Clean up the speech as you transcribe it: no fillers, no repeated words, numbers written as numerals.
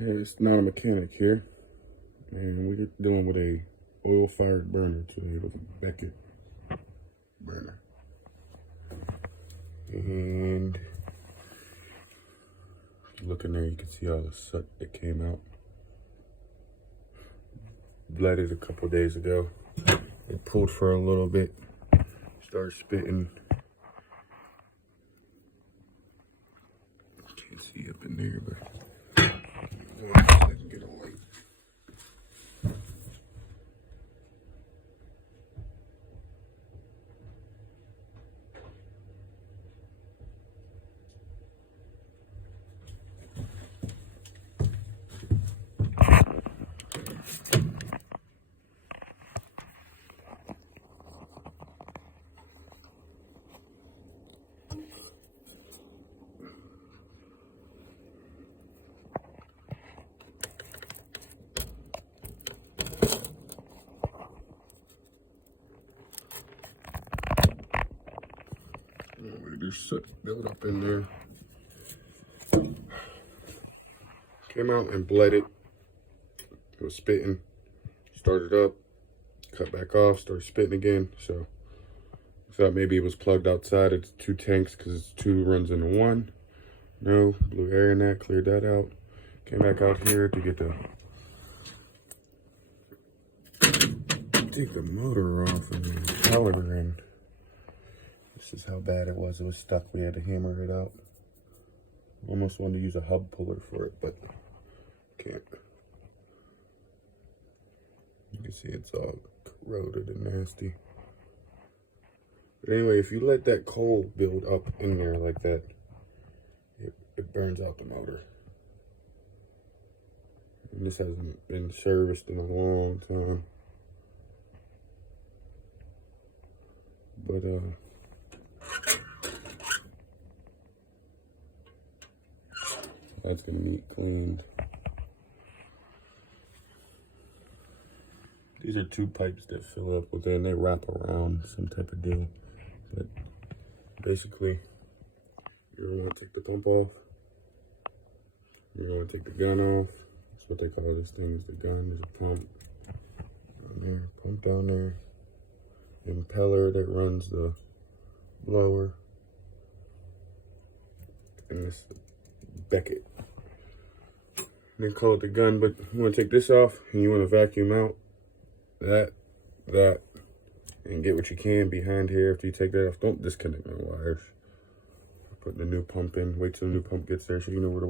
It's not a mechanic here, and we're dealing with a oil-fired burner today with a Beckett burner. And look in there, you can see all the soot that came out. Bled it a couple days ago. It pulled for a little bit, started spitting. Can't see up in there, but I can get a light. There's soot built up in there. Came out and bled it. It was spitting. Started up, cut back off, started spitting again. So I thought maybe it was plugged outside. It's 2 tanks because it's 2 runs into 1. No, blew air in that, cleared that out. Came back out here to get the take the motor off and the impeller in. This is how bad it was. It was stuck. We had to hammer it out. Almost wanted to use a hub puller for it, but can't. You can see it's all corroded and nasty. But anyway, if you let that coal build up in there like that, it burns out the motor. And this hasn't been serviced in a long time. But that's gonna need cleaned. These are 2 pipes that fill up with it and they wrap around some type of deal. But basically, you're gonna want to take the pump off. You're gonna take the gun off. That's what they call this thing, is the gun. There's a pump down there, pump down there. Impeller that runs the blower. And this Beckett. They call it the gun, but you want to take this off and you want to vacuum out that, and get what you can behind here. After you take that off, don't disconnect my wires. Put the new pump in. Wait till the new pump gets there so you know where to